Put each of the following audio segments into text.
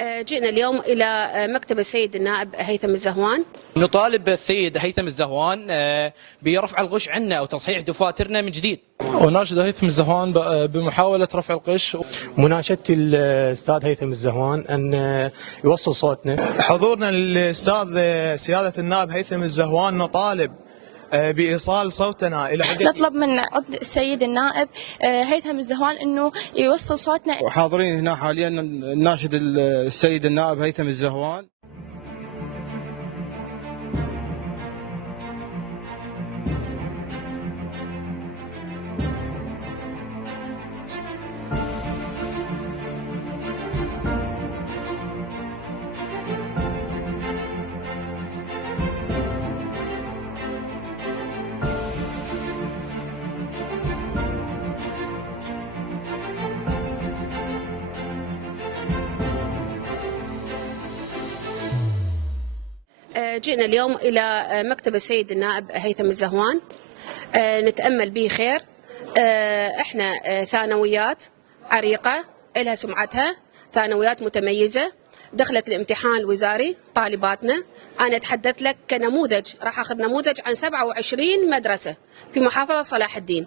جئنا اليوم إلى مكتب السيد النائب هيثم الزهوان. نطالب السيد هيثم الزهوان برفع الغش عنا أو تصحيح دفاترنا من جديد. وناشد هيثم الزهوان بمحاولة رفع الغش. مناشدتي الأستاذ هيثم الزهوان أن يوصل صوتنا. حضورنا للأستاذ سيادة النائب هيثم الزهوان نطالب بإيصال صوتنا إلى نطلب من السيد النائب هيثم الزهوان أنه يوصل صوتنا. وحاضرين هنا حاليا ناشد السيد النائب هيثم الزهوان. جئنا اليوم إلى مكتب السيد النائب هيثم الزهوان، نتأمل به خير. احنا ثانويات عريقة لها سمعتها، ثانويات متميزة، دخلت الامتحان الوزاري طالباتنا. أنا أتحدث لك كنموذج، راح أخذ نموذج عن 27 مدرسة في محافظة صلاح الدين،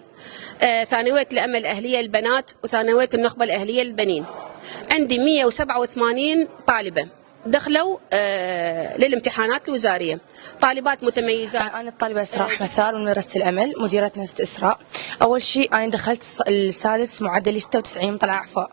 ثانوية الأمل الأهلية للبنات وثانوية النخبة الأهلية للبنين. عندي 187 طالبة دخلوا للامتحانات الوزارية، طالبات متميزات. أنا الطالبة إسراء مثار من مدرسة الأمل، مديرة مدرسة إسراء. أول شيء أنا دخلت السادس معدلي 96 طلع إعفاء.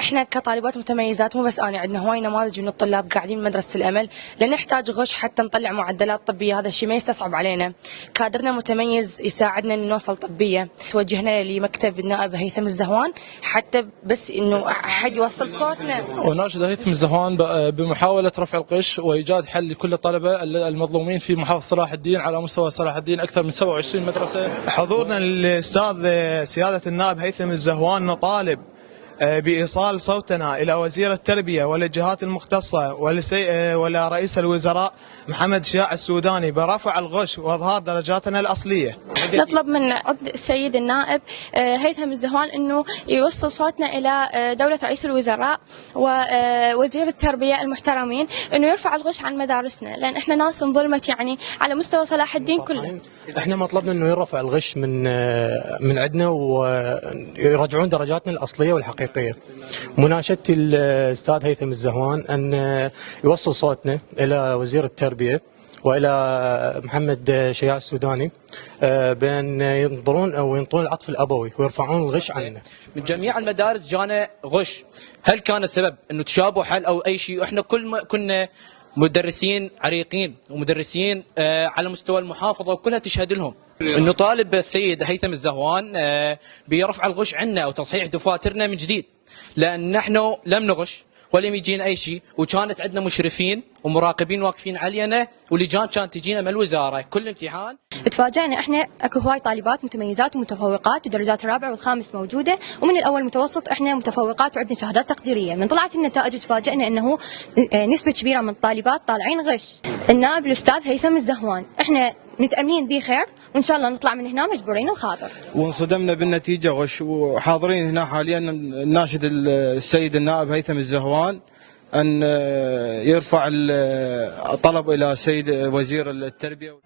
احنا كطالبات متميزات مو بس أنا، عندنا هواي نماذج من الطلاب قاعدين من مدرسة الأمل، لا نحتاج غش حتى نطلع معدلات طبية. هذا الشيء ما يستصعب علينا، كادرنا متميز يساعدنا إن نوصل طبية. توجهنا لمكتب النائب هيثم الزهوان حتى بس إنه أحد يوصل صوتنا. وناشد هيثم الزهوان بمحاولة رفع الغش وإيجاد حل لكل الطلبة المظلومين في محافظة صلاح الدين على مستوى صلاح الدين، أكثر من 27 مدرسة. حضورنا للأستاذ سيادة النائب هيثم الزهوان نطالب بإيصال صوتنا إلى وزير التربية والجهات المختصة ولا رئيس الوزراء محمد شياع السوداني برفع الغش وإظهار درجاتنا الأصلية. نطلب من السيد النائب هيثم الزهوان أنه يوصل صوتنا إلى دولة رئيس الوزراء ووزير التربية المحترمين، أنه يرفع الغش عن مدارسنا، لأن إحنا ناس انظلمت يعني على مستوى صلاح الدين كله. احنا مطلبنا انه يرفع الغش من عندنا ويرجعون درجاتنا الاصليه والحقيقيه. مناشدتي الاستاذ هيثم الزهوان ان يوصل صوتنا الى وزير التربيه والى محمد شياع السوداني بان ينظرون او ينطون العطف الابوي ويرفعون الغش عننا. من جميع المدارس جانا غش، هل كان السبب انه تشابه حل او اي شيء؟ واحنا كنا مدرسين عريقين ومدرسين على مستوى المحافظة وكلها تشهد لهم. نطالب السيد هيثم الزهوان برفع الغش عنا أو تصحيح دفاترنا من جديد، لأن نحن لم نغش ولم يجينا أي شيء، وكانت عندنا مشرفين ومراقبين واقفين علينا، ولجان كانت تجينا من الوزارة كل امتحان. تفاجئنا احنا اكو هواي طالبات متميزات ومتفوقات ودرجات الرابع والخامس موجوده، ومن الاول متوسط احنا متفوقات وعندنا شهادات تقديريه. من طلعت النتائج تفاجئنا انه نسبه كبيره من الطالبات طالعين غش. النائب الاستاذ هيثم الزهوان احنا متاملين به خير، وان شاء الله نطلع من هنا مجبورين الخاطر. وانصدمنا بالنتيجه غش. وحاضرين هنا حاليا ناشد السيد النائب هيثم الزهوان ان يرفع الطلب الى سيد وزير التربيه.